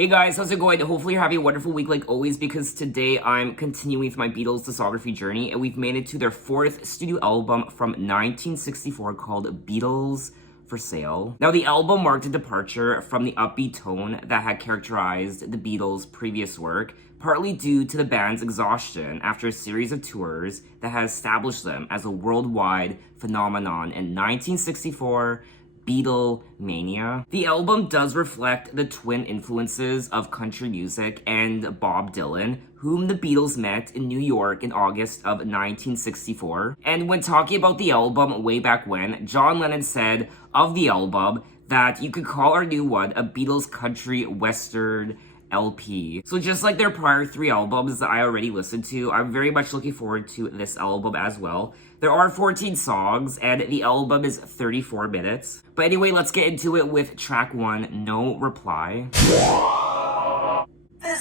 Hey guys, how's it going? Hopefully you're having a wonderful week like always, because today I'm continuing with my Beatles discography journey and we've made it to their fourth studio album from 1964 called Beatles For Sale. Now the album marked a departure from the upbeat tone that had characterized the Beatles' previous work, partly due to the band's exhaustion after a series of tours that had established them as a worldwide phenomenon in 1964, Beatlemania. The album does reflect the twin influences of country music and Bob Dylan, whom the Beatles met in New York in August of 1964. And when talking about the album way back when, John Lennon said of the album that you could call our new one a Beatles country western LP. So just like their prior three albums that I already listened to, I'm very much looking forward to this album as well. There are 14 songs, and the album is 34 minutes. But anyway, let's get into it with track 1, No Reply. This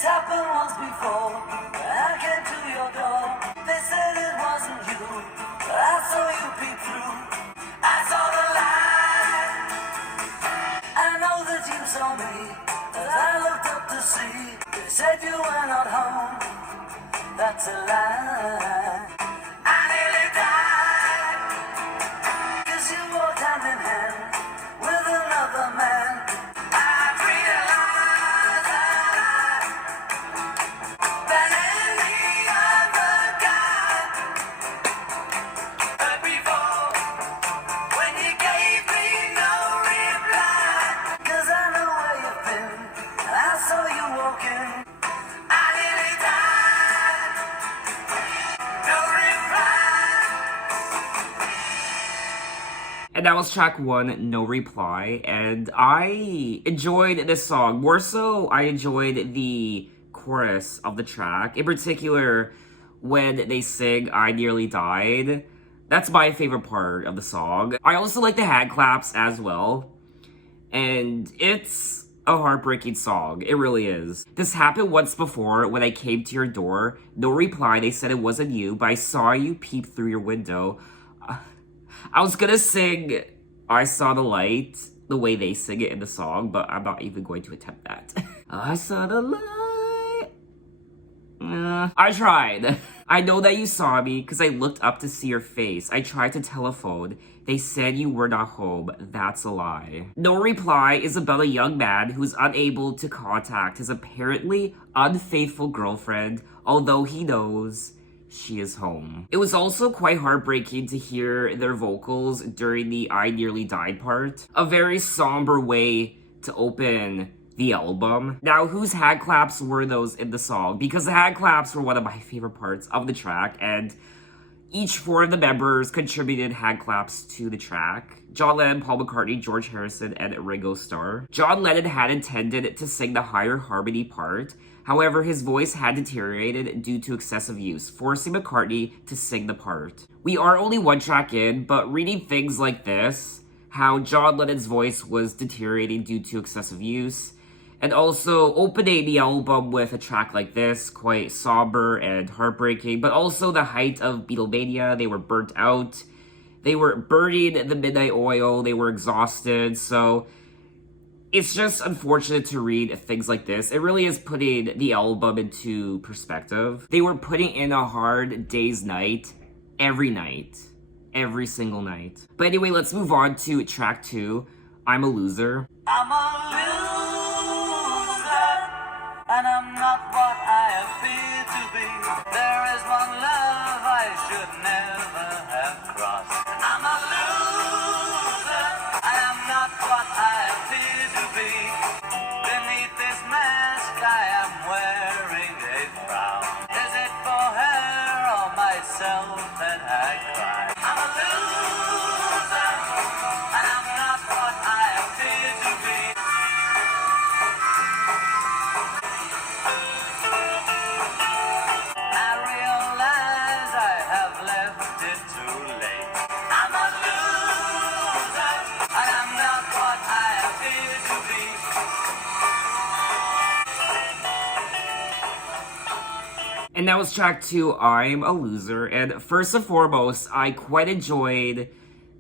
happened once before. I came to your door. They said it wasn't you, but I saw you peek through. I saw the light. I know that you saw me as I looked up to see. They said you were not home. That's a lie. I nearly died, 'cause you walked hand in hand with another man. I realized that than any other guy. But before, when you gave me no reply, 'cause I know where you've been, and I saw you walking. I nearly died. No reply. And that was track 1, No Reply, and I enjoyed this song. More so, I enjoyed the chorus of the track. In particular, when they sing I Nearly Died. That's my favorite part of the song. I also like the hand claps as well. And it's a heartbreaking song. It really is. This happened once before when I came to your door. No reply, they said it wasn't you, but I saw you peep through your window. I was gonna sing I Saw the Light the way they sing it in the song, but I'm not even going to attempt that. I saw the light. I tried. I know that you saw me because I looked up to see your face. I tried to telephone. They said you were not home. That's a lie. No Reply is about a young man who's unable to contact his apparently unfaithful girlfriend, although he knows she is home. It was also quite heartbreaking to hear their vocals during the I Nearly Died part. A very somber way to open the album. Now, whose hand claps were those in the song? Because the hand claps were one of my favorite parts of the track, and each four of the members contributed hand claps to the track. John Lennon, Paul McCartney, George Harrison, and Ringo Starr. John Lennon had intended to sing the higher harmony part. However, his voice had deteriorated due to excessive use, forcing McCartney to sing the part. We are only one track in, but reading things like this, how John Lennon's voice was deteriorating due to excessive use, and also opening the album with a track like this, quite somber and heartbreaking, but also the height of Beatlemania. They were burnt out. They were burning the midnight oil. They were exhausted. So it's just unfortunate to read things like this. It really is putting the album into perspective. They were putting in a hard day's night, every single night. But anyway, let's move on to track 2, I'm a Loser. I'm a loser, and I'm not what I appear to be. There is one love I should never have crossed. I'm a loser, and I'm not what I appear to be. Beneath this mask I am wearing a frown. Is it for her or myself that I cry? I'm a loser, and I'm not what I appear to be. I realize I have left it too late. I'm a loser, and I'm not what I appear to be. And that was track 2, I'm a Loser. And first and foremost, I quite enjoyed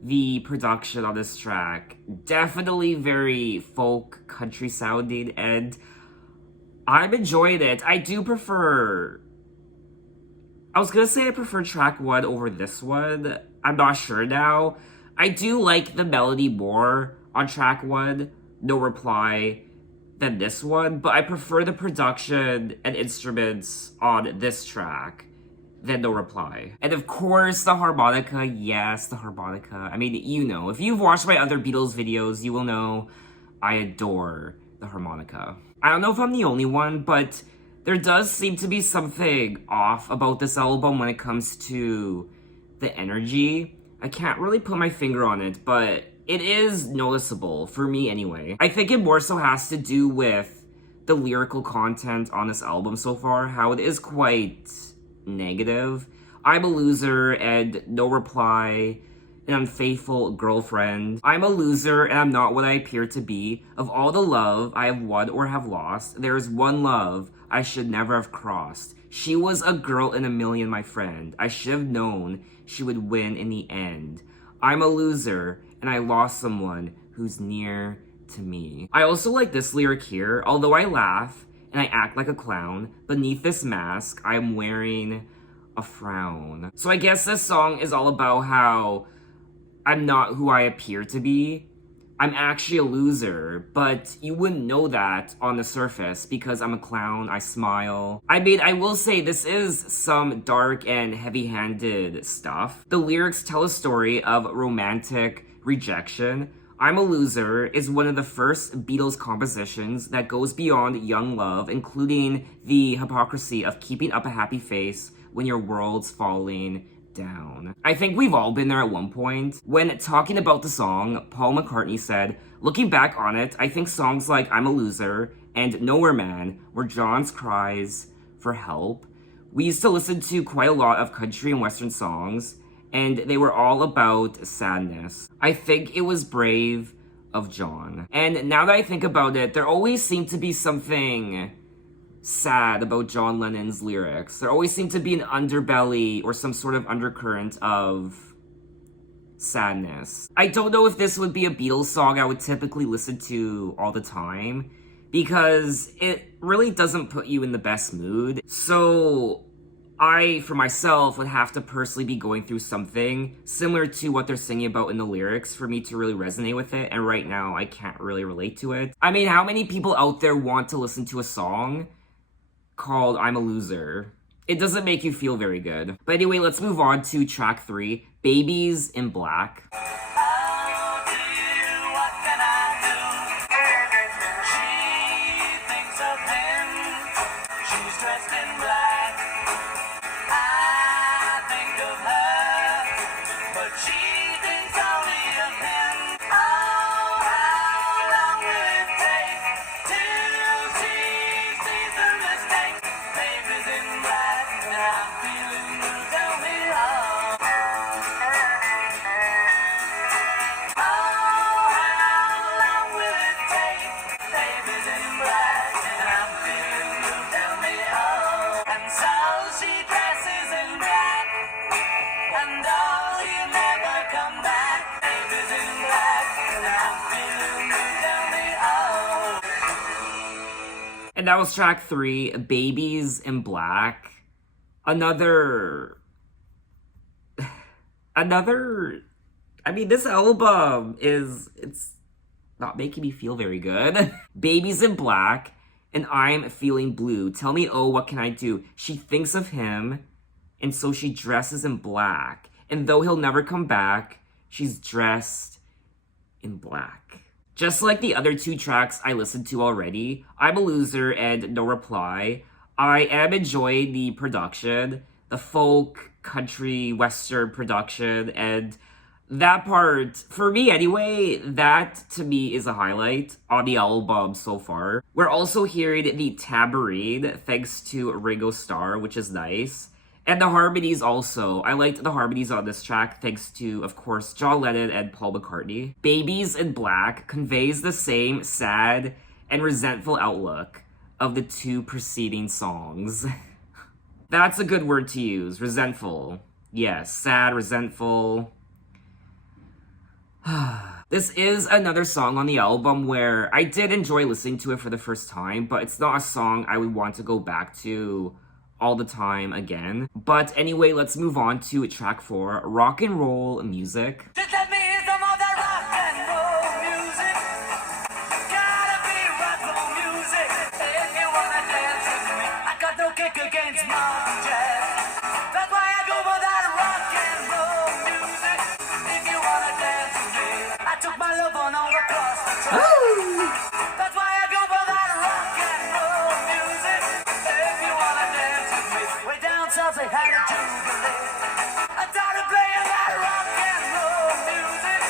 the production on this track. Definitely very folk country sounding, and I'm enjoying it. I do prefer... I was gonna say I prefer track 1 over this one. I'm not sure now. I do like the melody more on track 1, No Reply, than this one, but I prefer the production and instruments on this track than No Reply. And of course, the harmonica. Yes, the harmonica. I mean, you know, if you've watched my other Beatles videos, you will know I adore the harmonica. I don't know if I'm the only one, but there does seem to be something off about this album when it comes to the energy. I can't really put my finger on it, but it is noticeable, for me anyway. I think it more so has to do with the lyrical content on this album so far, how it is quite negative. I'm a Loser and No Reply, An Unfaithful Girlfriend. I'm a loser and I'm not what I appear to be. Of all the love I have won or have lost, there is one love I should never have crossed. She was a girl in a million, my friend. I should have known she would win in the end. I'm a loser and I lost someone who's near to me. I also like this lyric here. Although I laugh and I act like a clown, beneath this mask, I am wearing a frown. So I guess this song is all about how I'm not who I appear to be. I'm actually a loser, but you wouldn't know that on the surface because I'm a clown, I smile. I mean, I will say this is some dark and heavy-handed stuff. The lyrics tell a story of romantic rejection. I'm a Loser is one of the first Beatles compositions that goes beyond young love, including the hypocrisy of keeping up a happy face when your world's falling down. I think we've all been there at one point. When talking about the song, Paul McCartney said, "Looking back on it, I think songs like I'm a Loser and Nowhere Man were John's cries for help. We used to listen to quite a lot of country and western songs, and they were all about sadness. I think it was brave of John." And now that I think about it, there always seemed to be something sad about John Lennon's lyrics. There always seemed to be an underbelly or some sort of undercurrent of sadness. I don't know if this would be a Beatles song I would typically listen to all the time, because it really doesn't put you in the best mood. So I, for myself, would have to personally be going through something similar to what they're singing about in the lyrics for me to really resonate with it, and right now I can't really relate to it. I mean, how many people out there want to listen to a song called I'm a Loser? It doesn't make you feel very good. But anyway, let's move on to track 3, Babies in Black. Oh dear, what can I do? She thinks of him. She's dressed in black. I think of her, but she thinks only of him. Oh, how long will it take till she sees the mistake? Baby's in black, and I'm feeling blue. Tell me how. And that was track 3, Babies in Black. Another... I mean, this album it's not making me feel very good. Babies in Black, and I'm feeling blue. Tell me, oh, what can I do? She thinks of him, and so she dresses in black. And though he'll never come back, she's dressed in black. Just like the other 2 tracks I listened to already, I'm a Loser and No Reply, I am enjoying the production, the folk, country, western production, and that part, for me anyway, that to me is a highlight on the album so far. We're also hearing the tambourine thanks to Ringo Starr, which is nice. And the harmonies also. I liked the harmonies on this track thanks to, of course, John Lennon and Paul McCartney. Babies in Black conveys the same sad and resentful outlook of the 2 preceding songs. That's a good word to use, resentful. Yes, sad, resentful. This is another song on the album where I did enjoy listening to it for the first time, but it's not a song I would want to go back to all the time again. But anyway, let's move on to track 4, Rock and Roll Music. Just let me hear some of that rock and roll music. Gotta be rock and roll music. If you wanna dance with me, I got no kick against modern jazz. That's why I go for that rock and roll music. If you wanna dance with me, I took my love on all across the track. That's why I go for that rock and roll music. If you wanna dance with me, way down south they had a jubilee. I started playing that rock and roll music.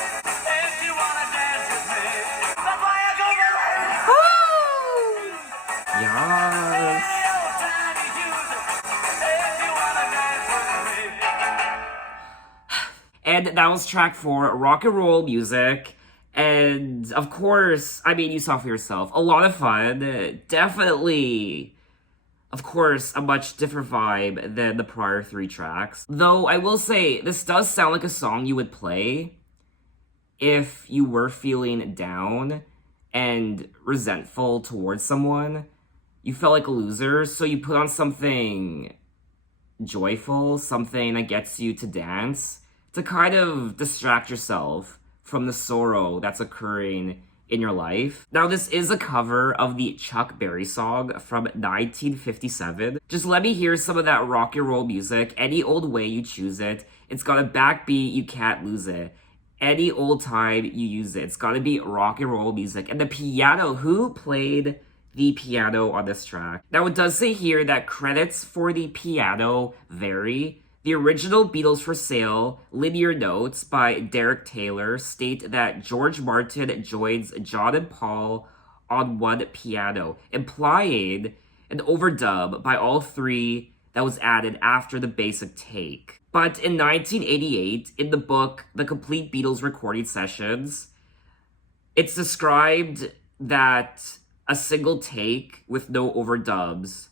If you wanna dance with me, that's why I go for that. Yes. Old timey music. If you wanna dance with me. And that was track 4, Rock and Roll Music. And of course, I mean, you saw for yourself, a lot of fun. Definitely, of course, a much different vibe than the prior 3 tracks. Though I will say, this does sound like a song you would play if you were feeling down and resentful towards someone. You felt like a loser, so you put on something joyful, something that gets you to dance, to kind of distract yourself from the sorrow that's occurring in your life. Now, this is a cover of the Chuck Berry song from 1957. Just let me hear some of that rock and roll music, any old way you choose it. It's got a backbeat, you can't lose it. Any old time you use it. It's gotta be rock and roll music. And the piano, who played the piano on this track? Now, it does say here that credits for the piano vary. The original Beatles For Sale linear notes by Derek Taylor state that George Martin joins John and Paul on one piano, implying an overdub by all 3 that was added after the basic take. But in 1988, in the book The Complete Beatles Recording Sessions, it's described that a single take with no overdubs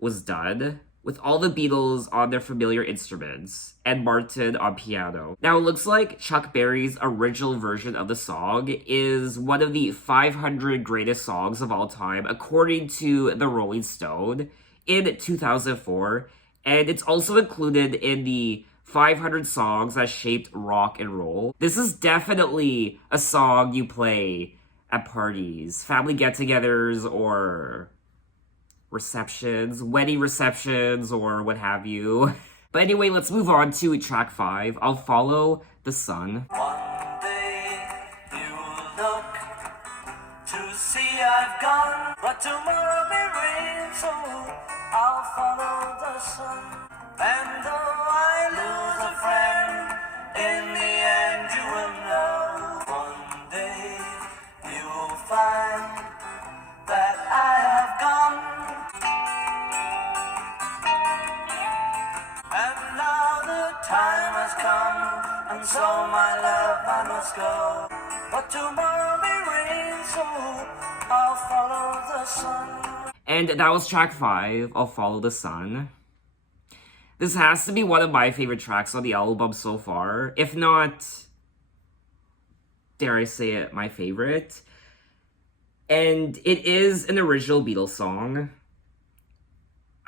was done, with all the Beatles on their familiar instruments, and Martin on piano. Now, it looks like Chuck Berry's original version of the song is one of the 500 greatest songs of all time, according to the Rolling Stone in 2004, and it's also included in the 500 songs that shaped rock and roll. This is definitely a song you play at parties, family get-togethers, or receptions, wedding receptions, or what have you. But anyway, let's move on to track 5, I'll Follow the Sun. One day you look to see I've gone, but tomorrow may rain, so I'll follow the sun. And though I lose a friend, in the end you will know. One day you'll find that I have gone. And now the time has come, and so my love I must go. But tomorrow may rain, so I'll follow the sun. And that was track 5, I'll Follow the Sun. This has to be one of my favorite tracks on the album so far, if not, dare I say it, my favorite. And it is an original Beatles song.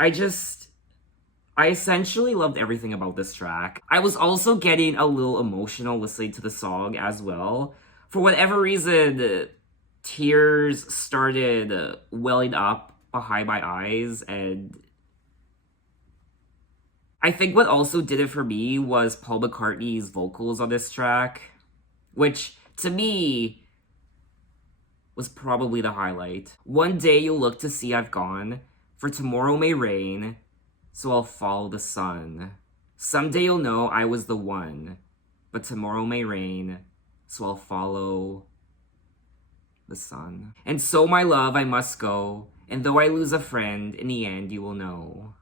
I essentially loved everything about this track. I was also getting a little emotional listening to the song as well. For whatever reason, tears started welling up behind my eyes, and I think what also did it for me was Paul McCartney's vocals on this track, which, to me, was probably the highlight. One day you'll look to see I've gone, for tomorrow may rain, so I'll follow the sun. Someday you'll know I was the one, but tomorrow may rain, so I'll follow the sun. And so, my love, I must go, and though I lose a friend, in the end you will know.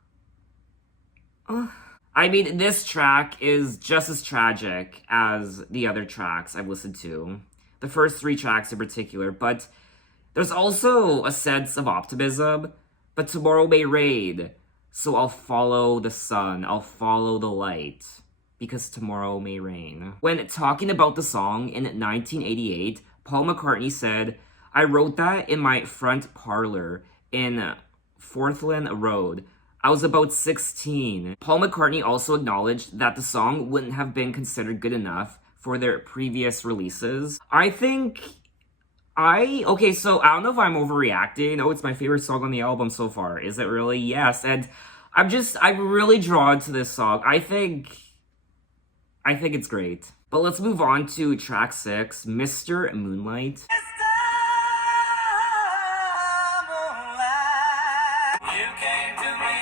I mean, this track is just as tragic as the other tracks I've listened to. The first 3 tracks in particular, but there's also a sense of optimism. But tomorrow may rain, so I'll follow the sun, I'll follow the light. because tomorrow may rain. When talking about the song in 1988, Paul McCartney said, I wrote that in my front parlor in Forthland Road. I was about 16. Paul McCartney also acknowledged that the song wouldn't have been considered good enough for their previous releases. Okay, so I don't know if I'm overreacting. Oh, it's my favorite song on the album so far. Is it really? Yes. And I'm really drawn to this song. I think it's great. But let's move on to track 6, Mr. Moonlight. Mr. Moonlight, you came to me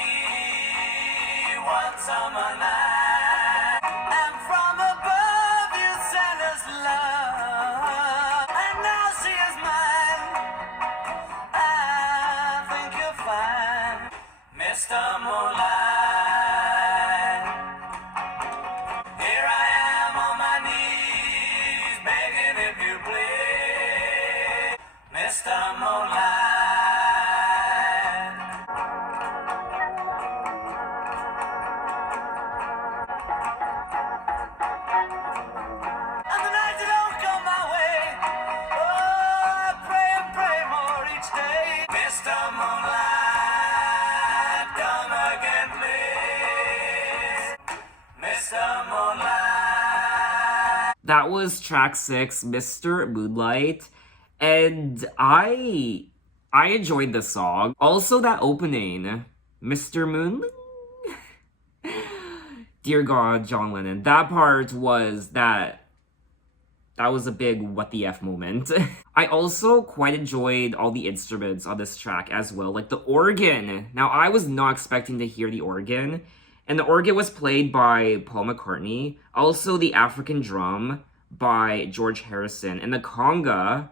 one summer night, and from above you sent us love, and now she is mine. I think you're fine, Mr. Moonlight. Here I am on my knees, begging if you please, Mr. Moonlight. And the nights that don't come my way, oh, I pray and pray more each day, Mr. Moonlight, come again, please, Mr. Moonlight. That was track 6, Mr. Moonlight. And I enjoyed this song. Also that opening, Mr. Moonlight. Dear God, John Lennon. That part was that was a big what the F moment. I also quite enjoyed all the instruments on this track as well, like the organ. Now, I was not expecting to hear the organ, and the organ was played by Paul McCartney. Also, the African drum by George Harrison, and the conga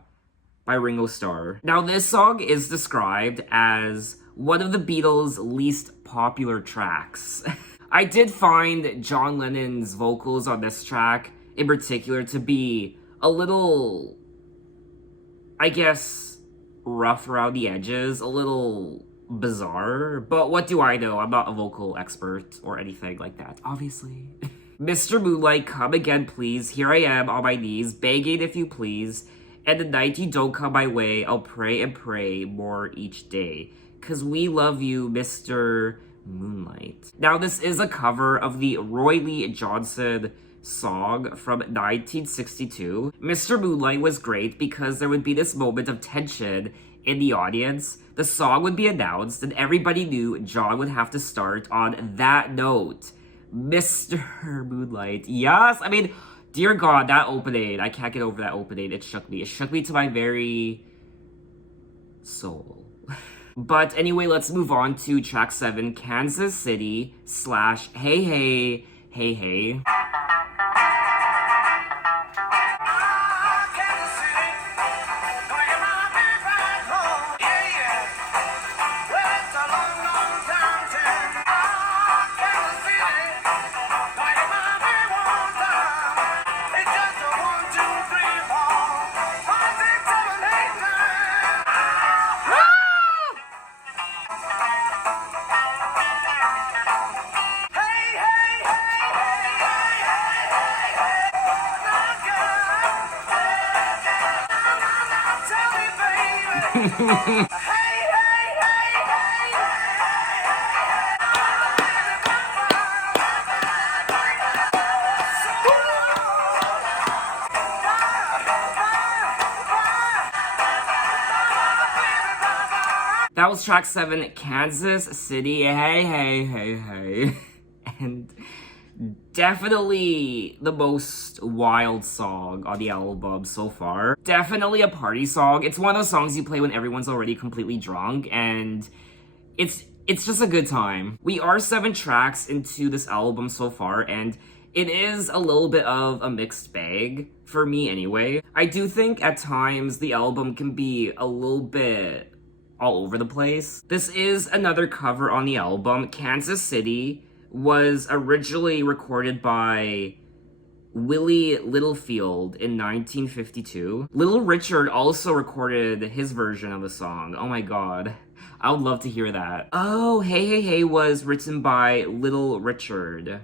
by Ringo Starr. Now, this song is described as one of the Beatles' least popular tracks. I did find John Lennon's vocals on this track in particular to be a little, I guess, rough around the edges, a little bizarre, but what do I know? I'm not a vocal expert or anything like that, obviously. Mr. Moonlight, come again, please. Here I am on my knees, begging if you please. And the night you don't come my way, I'll pray and pray more each day. 'Cause we love you, Mr. Moonlight. Now, this is a cover of the Roy Lee Johnson song from 1962. Mr. Moonlight was great because there would be this moment of tension in the audience. The song would be announced and everybody knew John would have to start on that note. Mr. Moonlight. Yes, I mean, dear God, that opening. I can't get over that opening. It shook me. It shook me to my very soul. But anyway, let's move on to track 7, Kansas City / Hey Hey, Hey Hey. That was track 7, Kansas City, Hey Hey Hey Hey. And definitely the most wild song on the album so far. Definitely a party song. It's one of those songs you play when everyone's already completely drunk, and it's just a good time. We are 7 tracks into this album so far, and it is a little bit of a mixed bag, for me anyway. I do think at times the album can be a little bit all over the place. This is another cover on the album. Kansas City was originally recorded by Willie Littlefield in 1952. Little Richard also recorded his version of the song. Oh my god. I would love to hear that. Oh, Hey Hey Hey was written by Little Richard.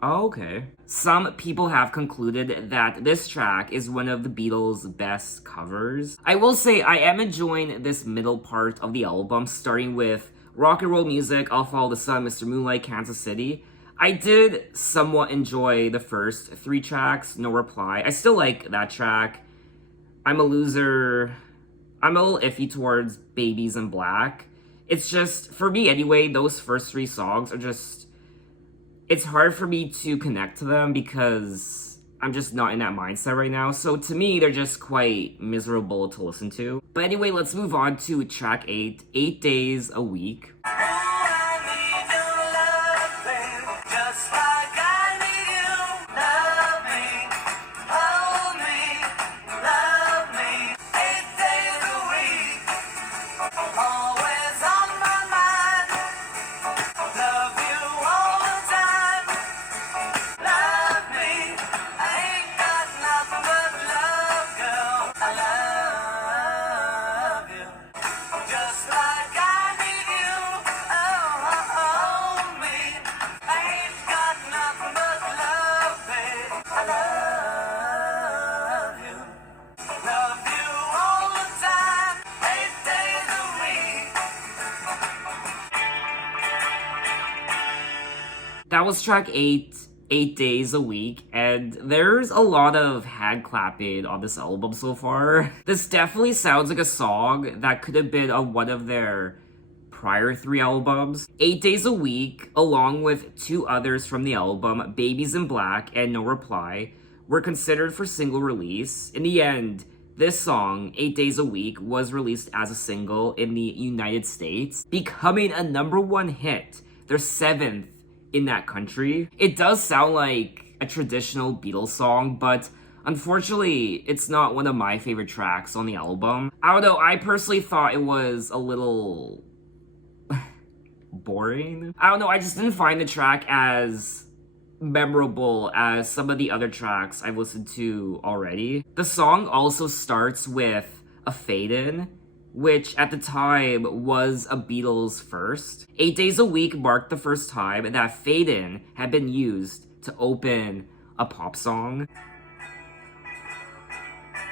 Oh, okay. Some people have concluded that this track is one of the Beatles' best covers. I will say I am enjoying this middle part of the album, starting with Rock and Roll Music, I'll Follow the Sun, Mr. Moonlight, Kansas City. I did somewhat enjoy the first three tracks, No Reply. I still like that track. I'm a Loser. I'm a little iffy towards Babies in Black. It's just, for me anyway, those first three songs are just, it's hard for me to connect to them because I'm just not in that mindset right now. So to me, they're just quite miserable to listen to. But anyway, let's move on to track 8, 8 Days a Week. That was track 8, 8 Days a Week, and there's a lot of hand clapping on this album so far. This definitely sounds like a song that could have been on one of their prior 3 albums. 8 Days a Week, along with 2 others from the album, Babies in Black and No Reply, were considered for single release. In the end, this song, 8 Days a Week, was released as a single in the United States, becoming a #1 hit, their 7th in that country. It does sound like a traditional Beatles song, but unfortunately, it's not one of my favorite tracks on the album. I don't know, I personally thought it was a little boring. I don't know, I just didn't find the track as memorable as some of the other tracks I've listened to already. The song also starts with a fade-in, which at the time was a Beatles first. 8 Days a Week marked the first time that fade-in had been used to open a pop song.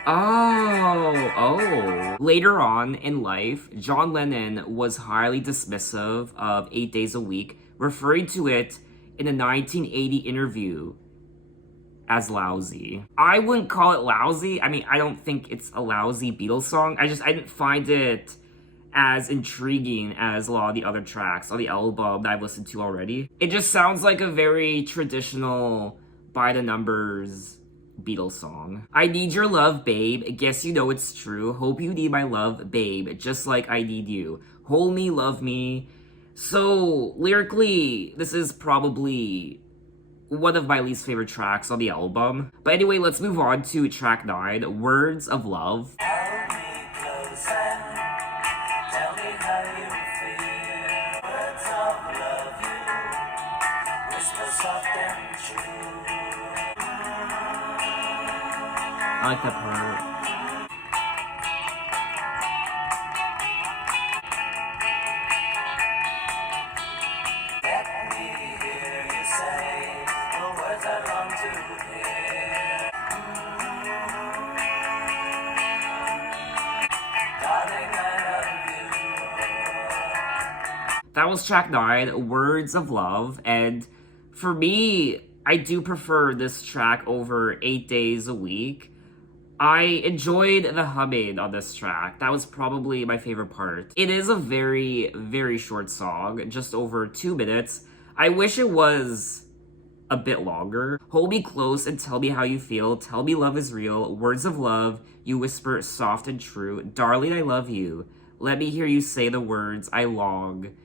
Oh. Later on in life, John Lennon was highly dismissive of 8 Days a Week, referring to it in a 1980 interview as lousy. I wouldn't call it lousy. I mean, I don't think it's a lousy Beatles song. I didn't find it as intriguing as a lot of the other tracks on the album that I've listened to already. It just sounds like a very traditional by the numbers Beatles song. I need your love, babe. Guess you know it's true. Hope you need my love, babe. Just like I need you. Hold me, love me. So, lyrically, this is probably one of my least favorite tracks on the album. But anyway, let's move on to track 9, Words of Love. Hold me close and tell me how you feel. Words of love you whisper soft and true. I like that part. Let me hear you say the words I long to hear. Darling, I love you. That was track 9, Words of Love, and for me, I do prefer this track over 8 Days a Week. I enjoyed the humming on this track. That was probably my favorite part. It is a very, very short song, just over 2 minutes. I wish it was a bit longer. Hold me close and tell me how you feel. Tell me love is real. Words of love, you whisper soft and true. Darling, I love you. Let me hear you say the words I long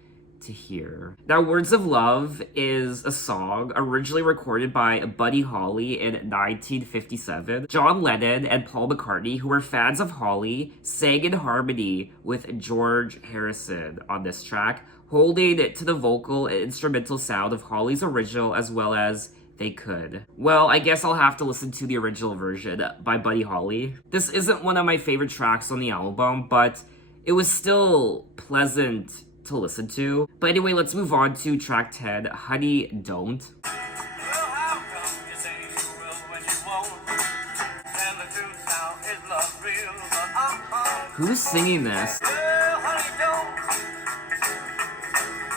to hear. Now, Words of Love is a song originally recorded by Buddy Holly in 1957. John Lennon and Paul McCartney, who were fans of Holly, sang in harmony with George Harrison on this track, holding it to the vocal and instrumental sound of Holly's original as well as They Could. Well, I guess I'll have to listen to the original version by Buddy Holly. This isn't one of my favorite tracks on the album, but it was still pleasant to listen to. But anyway, let's move on to track 10, Honey Don't. Honey, Who's singing this? Well, honey, don't.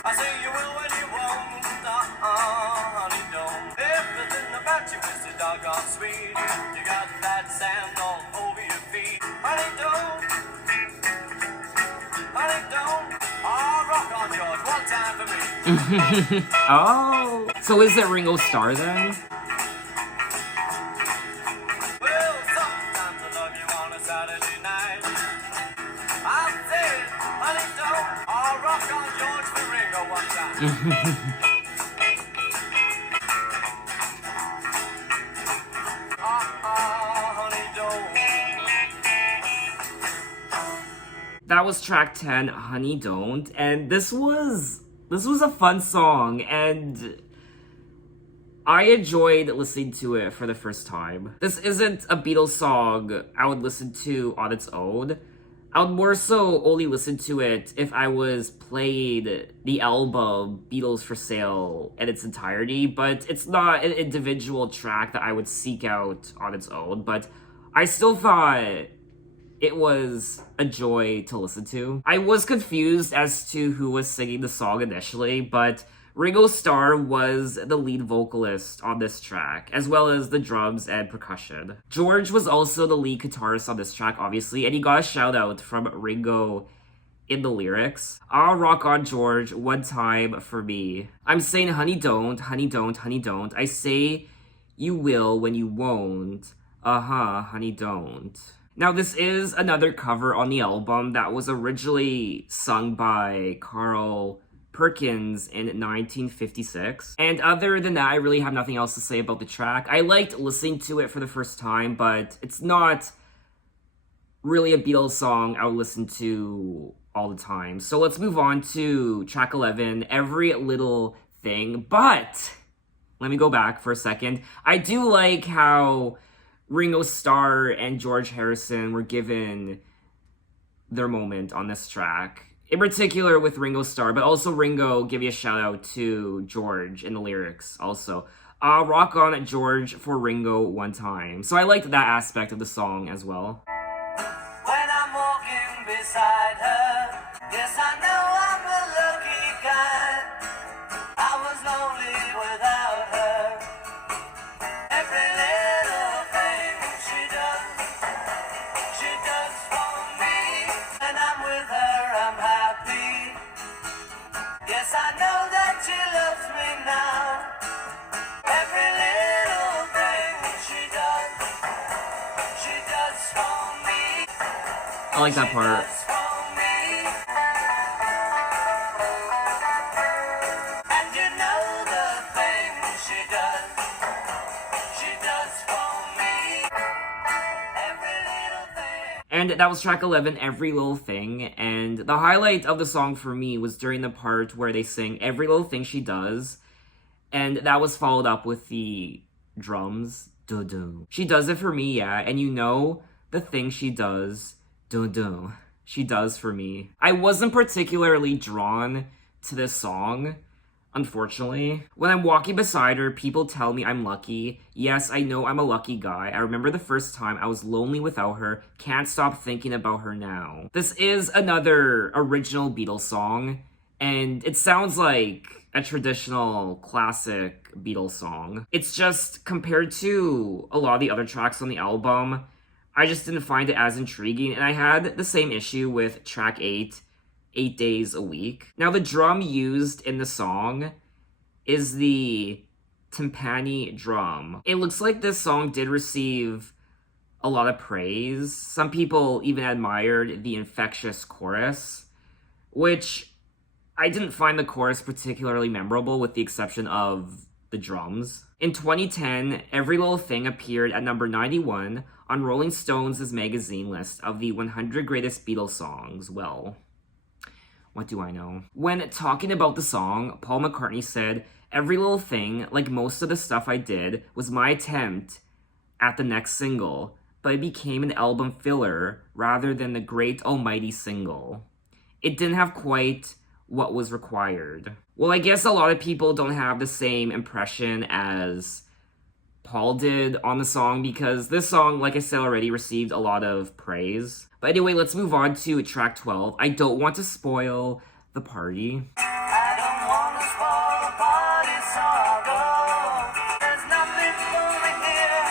I say you will when you won't. Honey, don't. Everything about you is so doggone sweet. You got that sand all over your feet. Honey, don't. Honey, don't. Oh, rock on, George. One time for me. Oh, so is it Ringo Starr then? Well, sometimes I love you on a Saturday night. I said, honey, don't. Oh, rock on, George, for Ringo one time. Honey, don't. That was track 10, Honey Don't, and this was a fun song, and I enjoyed listening to it for the first time. This isn't a Beatles song I would listen to on its own. I would more so only listen to it if I was played the album Beatles For Sale in its entirety, but it's not an individual track that I would seek out on its own, but I still thought it was a joy to listen to. I was confused as to who was singing the song initially, but Ringo Starr was the lead vocalist on this track, as well as the drums and percussion. George was also the lead guitarist on this track, obviously, and he got a shout out from Ringo in the lyrics. I'll rock on George one time for me. I'm saying honey don't, honey don't, honey don't. I say you will when you won't. Honey don't. Now, this is another cover on the album that was originally sung by Carl Perkins in 1956. And other than that, I really have nothing else to say about the track. I liked listening to it for the first time, but it's not really a Beatles song I would listen to all the time. So let's move on to track 11, Every Little Thing. But let me go back for a second. I do like how Ringo Starr and George Harrison were given their moment on this track. In particular with Ringo Starr, but also Ringo give you a shout out to George in the lyrics also. Rock on George for Ringo one time. So I liked that aspect of the song as well. When I'm walking beside her, yes, I know I'm a lucky guy. I was lonely without her. Every little thing she does for me. When I'm with her, I'm happy. Yes, I know that she loves me now. Every little thing she does for me. I like that part. Does for me. And you know the things she does for me. Every little thing. And that was track 11, Every Little Thing. And the highlight of the song for me was during the part where they sing Every Little Thing She Does. And that was followed up with the drums. Doo-doo. She does it for me, yeah. And you know the thing she does. Doo-doo. She does for me. I wasn't particularly drawn to this song, unfortunately. When I'm walking beside her, people tell me I'm lucky. Yes, I know I'm a lucky guy. I remember the first time I was lonely without her. Can't stop thinking about her now. This is another original Beatles song, and it sounds like a traditional classic Beatles song. It's just, compared to a lot of the other tracks on the album, I just didn't find it as intriguing, and I had the same issue with track 8, 8 Days a Week. Now, the drum used in the song is the timpani drum. It looks like this song did receive a lot of praise. Some people even admired the infectious chorus, which I didn't find the chorus particularly memorable with the exception of the drums. In 2010, Every Little Thing appeared at number 91 on Rolling Stone's magazine list of the 100 greatest Beatles songs. Well, what do I know? When talking about the song, Paul McCartney said, Every Little Thing, like most of the stuff I did, was my attempt at the next single, but it became an album filler rather than the great almighty single. It didn't have quite what was required. Well, I guess a lot of people don't have the same impression as Paul did on the song, because this song, like I said already, received a lot of praise. But anyway, let's move on to track 12. I don't want to spoil the party. I don't wanna spoil the party, so I'll go. There's nothing for me here,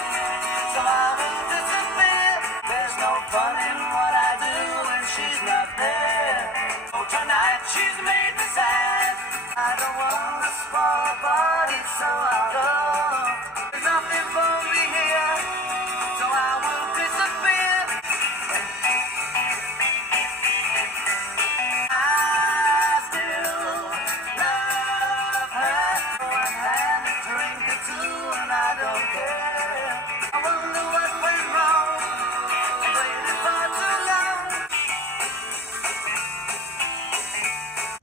so I will disappear. There's no fun in what I do when she's not there. So tonight she's made me sad. I don't wanna spoil the party, so I'll go. There's nothing for me here, so I will disappear. I still love her. One hand a drink or two, and I don't care. I wonder what went wrong. I waited for too long.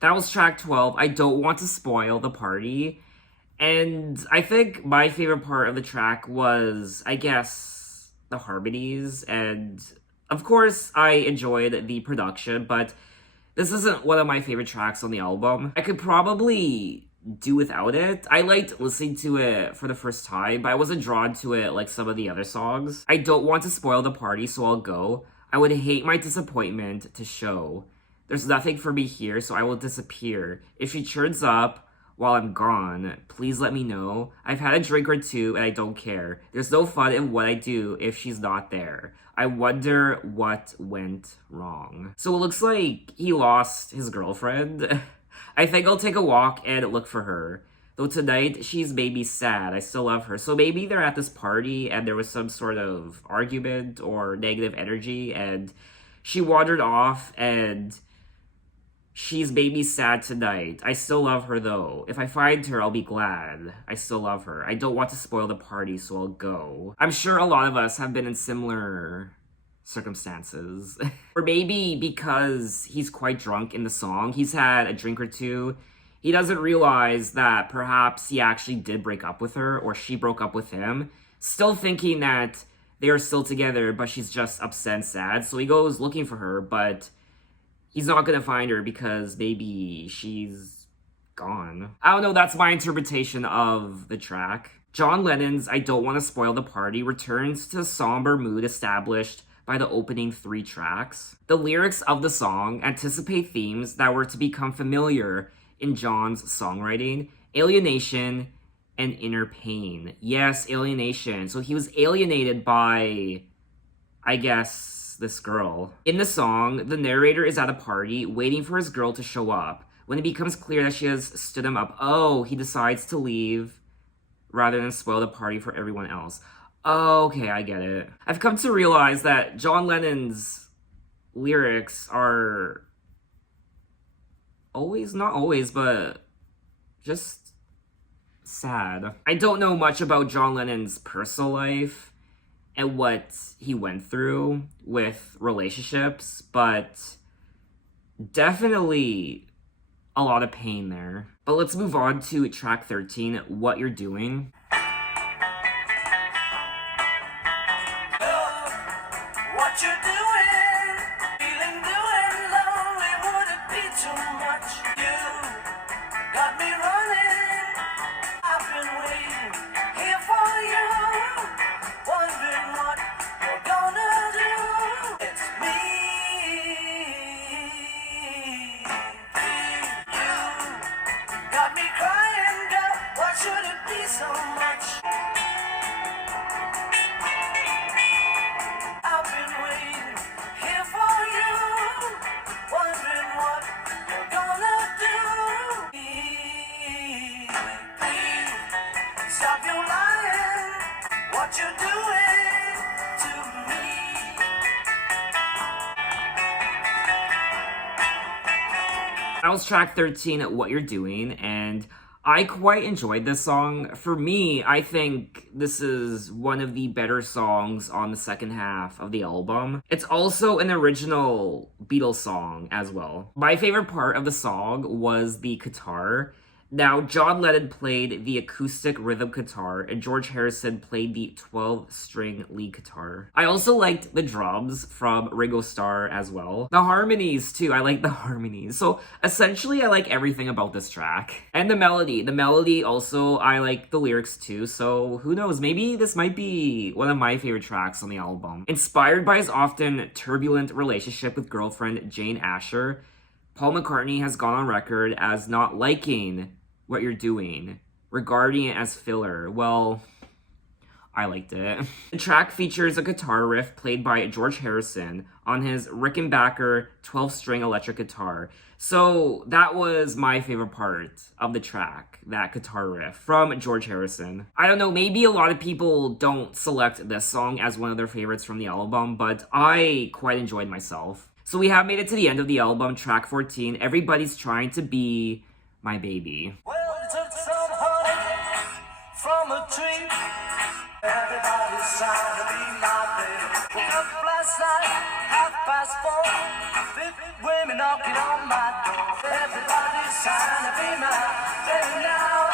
That was track 12. I don't want to spoil the party. And I think my favorite part of the track was, I guess, the harmonies. And of course, I enjoyed the production, but this isn't one of my favorite tracks on the album. I could probably do without it. I liked listening to it for the first time, but I wasn't drawn to it like some of the other songs. I don't want to spoil the party, so I'll go. I would hate my disappointment to show. There's nothing for me here, so I will disappear. If she turns up while I'm gone, please let me know. I've had a drink or two and I don't care. There's no fun in what I do if she's not there. I wonder what went wrong. So it looks like he lost his girlfriend. I think I'll take a walk and look for her. Though tonight, she's made me sad. I still love her. So maybe they're at this party and there was some sort of argument or negative energy and she wandered off and she's made me sad tonight. I still love her though. If I find her, I'll be glad. I still love her. I don't want to spoil the party, so I'll go. I'm sure a lot of us have been in similar circumstances. Or maybe because he's quite drunk in the song, he's had a drink or two, he doesn't realize that perhaps he actually did break up with her or she broke up with him, still thinking that they are still together, but she's just upset and sad. So he goes looking for her, but he's not gonna find her because maybe she's gone. I don't know, that's my interpretation of the track. John Lennon's I Don't Want to Spoil the Party returns to the somber mood established by the opening 3 tracks. The lyrics of the song anticipate themes that were to become familiar in John's songwriting: alienation and inner pain. Yes, alienation. So he was alienated by, I guess, this girl. In the song, the narrator is at a party waiting for his girl to show up. When it becomes clear that she has stood him up, he decides to leave rather than spoil the party for everyone else. Okay, I get it. I've come to realize that John Lennon's lyrics are not always, but just sad. I don't know much about John Lennon's personal life and what he went through with relationships, but definitely a lot of pain there. But let's move on to track 13, What You're Doing. What you're doing, feeling doing lonely, would it be too much? You got me running, I've been waiting here for you, wondering what you're gonna do. It's me, you got me crying, girl, why should it be so much? I've been waiting here for you, wondering what you're gonna do. Please, stop your lying, what you're doing to me. That was track 13, What You're Doing, and I quite enjoyed this song. For me, I think this is one of the better songs on the second half of the album. It's also an original Beatles song as well. My favorite part of the song was the guitar. Now, John Lennon played the acoustic rhythm guitar, and George Harrison played the 12-string lead guitar. I also liked the drums from Ringo Starr as well. The harmonies, too. I like the harmonies. So, essentially, I like everything about this track. And the melody. The melody also, I like the lyrics, too. So, who knows? Maybe this might be one of my favorite tracks on the album. Inspired by his often turbulent relationship with girlfriend Jane Asher, Paul McCartney has gone on record as not liking What You're Doing, regarding it as filler. Well, I liked it. The track features a guitar riff played by George Harrison on his Rickenbacker 12-string electric guitar. So that was my favorite part of the track, that guitar riff from George Harrison. I don't know, maybe a lot of people don't select this song as one of their favorites from the album, but I quite enjoyed myself. So we have made it to the end of the album, track 14, Everybody's Trying to Be My Baby. Well, it took some honey from a tree. Everybody's trying to be my baby. Woke up last night, 4:30. 50 women knocking on my door. Everybody's trying to be my baby now.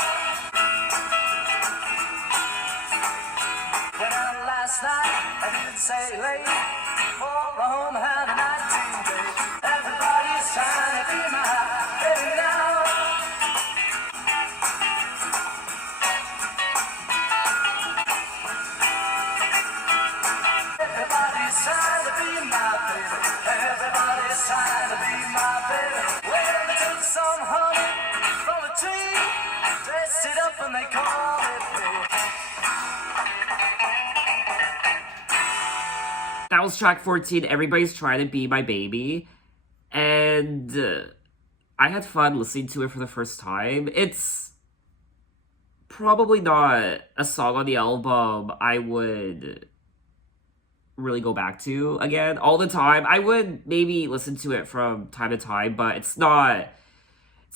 Went out last night, I didn't say late. All home had a 19 day. Everybody's trying to be my baby now. Everybody's trying to be my baby. Everybody's trying to be my baby. Well, they took some honey from a tree, dressed it up and they called it baby. That was track 14, Everybody's Trying to Be My Baby. And I had fun listening to it for the first time. It's probably not a song on the album I would really go back to again all the time. I would maybe listen to it from time to time, but it's not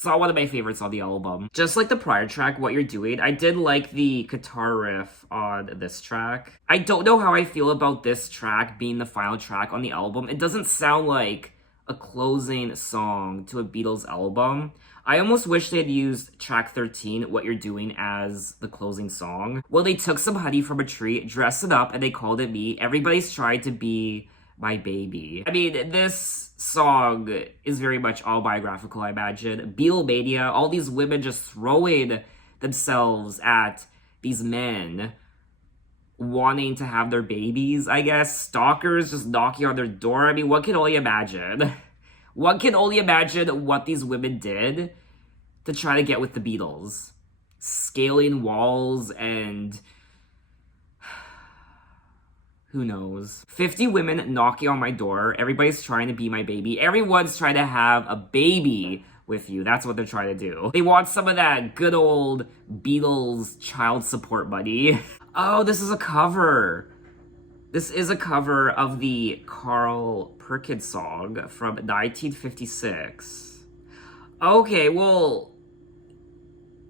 one of my favorites on the album. Just like the prior track, What You're Doing, I did like the guitar riff on this track. I don't know how I feel about this track being the final track on the album. It doesn't sound like a closing song to a Beatles album. I almost wish they'd used track 13, What You're Doing, as the closing song. Well, they took some honey from a tree, dressed it up, and they called it Me. Everybody's Tried to Be My Baby. I mean, this song is very much autobiographical, I imagine. Beatlemania, all these women just throwing themselves at these men wanting to have their babies, I guess. Stalkers just knocking on their door. I mean, one can only imagine. One can only imagine what these women did to try to get with the Beatles. Scaling walls and who knows? 50 women knocking on my door. Everybody's trying to be my baby. Everyone's trying to have a baby with you. That's what they're trying to do. They want some of that good old Beatles child support money. Oh, this is a cover. This is a cover of the Carl Perkins song from 1956. Okay, well,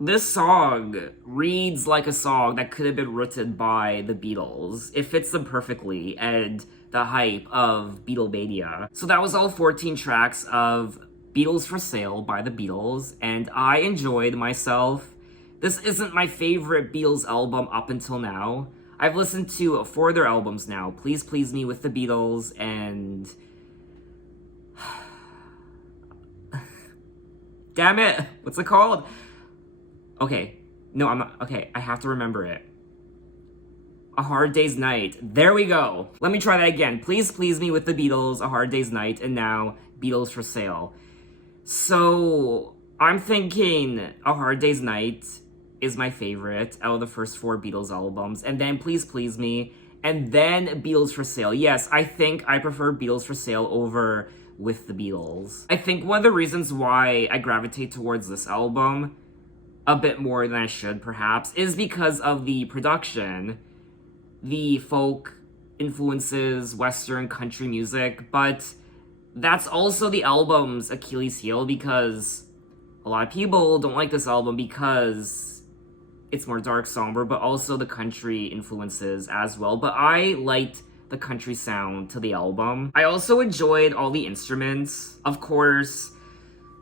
this song reads like a song that could have been written by the Beatles. It fits them perfectly and the hype of Beatlemania. So that was all 14 tracks of Beatles For Sale by the Beatles, and I enjoyed myself. This isn't my favorite Beatles album up until now. I've listened to 4 of their albums now. Please Please Me with the Beatles and... Damn it! What's it called? Okay. No, I'm not. Okay, I have to remember it. A Hard Day's Night. There we go. Let me try that again. Please Please Me with the Beatles, A Hard Day's Night, and now Beatles For Sale. So, I'm thinking A Hard Day's Night is my favorite out of the first 4 Beatles albums, and then Please Please Me, and then Beatles For Sale. Yes, I think I prefer Beatles For Sale over With the Beatles. I think one of the reasons why I gravitate towards this album a bit more than I should, perhaps, is because of the production, the folk influences, Western country music, but that's also the album's Achilles heel because a lot of people don't like this album because it's more dark, somber, but also the country influences as well. But I liked the country sound to the album. I also enjoyed all the instruments. Of course,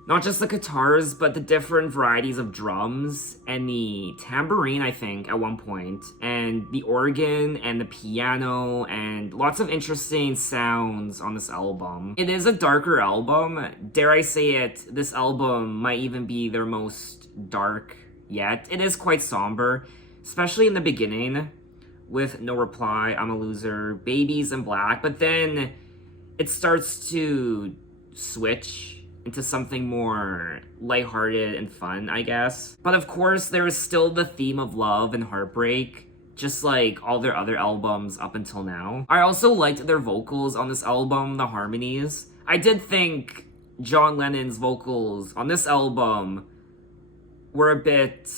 Not just the guitars, but the different varieties of drums and the tambourine, I think, at one point, and the organ and the piano and lots of interesting sounds on this album. It is a darker album. Dare I say it, this album might even be their most dark yet. It is quite somber, especially in the beginning with No Reply, I'm a Loser, Babies in Black, but then it starts to switch into something more lighthearted and fun, I guess. But of course, there is still the theme of love and heartbreak, just like all their other albums up until now. I also liked their vocals on this album, the harmonies. I did think John Lennon's vocals on this album were a bit,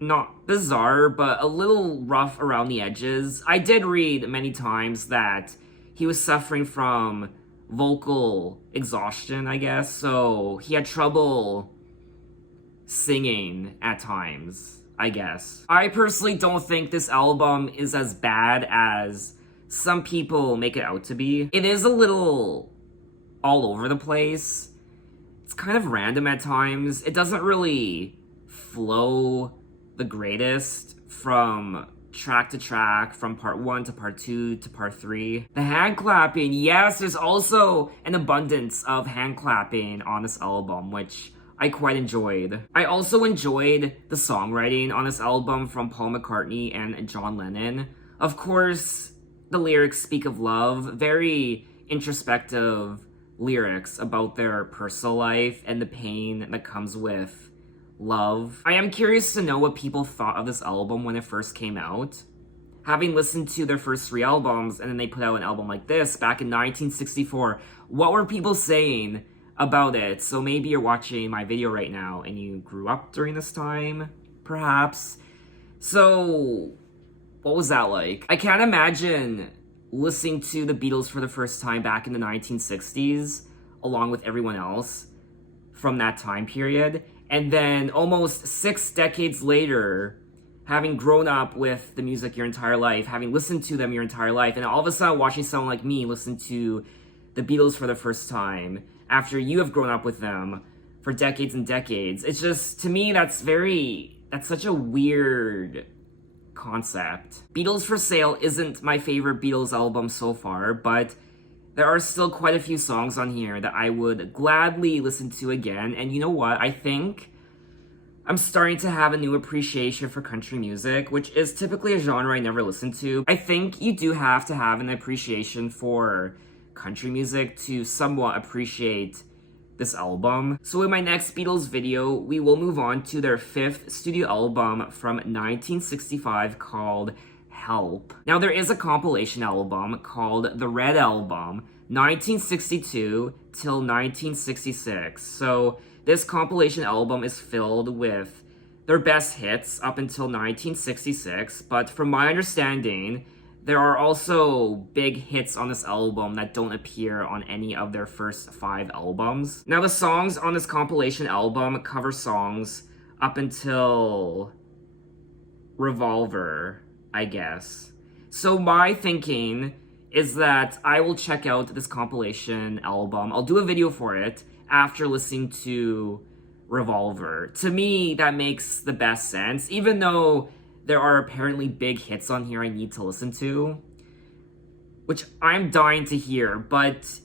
not bizarre, but a little rough around the edges. I did read many times that he was suffering from vocal exhaustion, I guess, so he had trouble singing at times, I guess. I personally don't think this album is as bad as some people make it out to be. It is a little all over the place. It's kind of random at times. It doesn't really flow the greatest from track to track, from part 1 to part 2 to part 3. The hand clapping, yes, there's also an abundance of hand clapping on this album, which I quite enjoyed. I also enjoyed the songwriting on this album from Paul McCartney and John Lennon. Of course, the lyrics speak of love, very introspective lyrics about their personal life and the pain that comes with love. I am curious to know what people thought of this album when it first came out. Having listened to their first 3 albums and then they put out an album like this back in 1964, what were people saying about it? So maybe you're watching my video right now and you grew up during this time, perhaps. So what was that like? I can't imagine listening to the Beatles for the first time back in the 1960s, along with everyone else from that time period. And then almost 6 decades later, having grown up with the music your entire life, having listened to them your entire life, and all of a sudden watching someone like me listen to the Beatles for the first time after you have grown up with them for decades and decades. It's just, to me, that's such a weird concept. Beatles For Sale isn't my favorite Beatles album so far, but there are still quite a few songs on here that I would gladly listen to again. And you know what? I think I'm starting to have a new appreciation for country music, which is typically a genre I never listened to. I think you do have to have an appreciation for country music to somewhat appreciate this album. So in my next Beatles video, we will move on to their 5th studio album from 1965 called Help. Now, there is a compilation album called The Red Album, 1962 till 1966. So this compilation album is filled with their best hits up until 1966, but from my understanding, there are also big hits on this album that don't appear on any of their first 5 albums. Now, the songs on this compilation album cover songs up until Revolver, I guess. So my thinking is that I will check out this compilation album. I'll do a video for it after listening to Revolver. To me, that makes the best sense, even though there are apparently big hits on here I need to listen to, which I'm dying to hear, but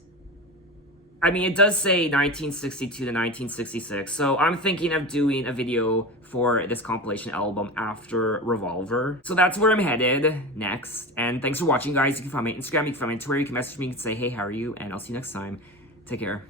I mean, it does say 1962 to 1966, so I'm thinking of doing a video for this compilation album after Revolver. So that's where I'm headed next, and thanks for watching, guys. You can find me on Instagram, you can find me on Twitter, you can message me, you can say, hey, how are you? And I'll see you next time. Take care.